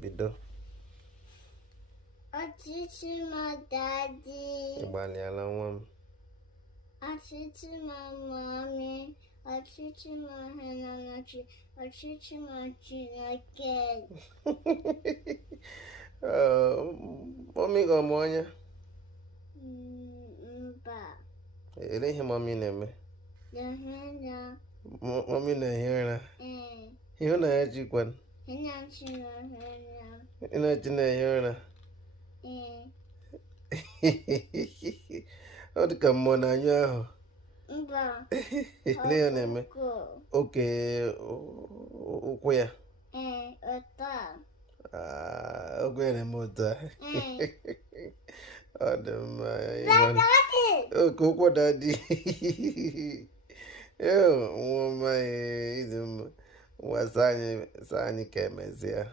bido. Ọchịchị ma daddy. Ịgbalịala nwa m. Ọchịchị ma mommy. Ọchịchị ma Henanachi. Ọchịchị ma Chineke. Mami ga-amụ anya. Mba. Ele ihe mami na-eme? Mami na-ehi ụra. Ihe na ya jikwan. Ị na-echi na-ehi ụra. Ọ dị ka mmụọ na-anyụ ahụ. Mba. Ele ihe na-eme? Oke ụkwụ ya. Otu a. Ụkwụ ya na-eme otu a. Ọ dị mma. Oke ụkwụ daddy. Nwa ọma ịdị mma. Nwa saa anyị ka emezie.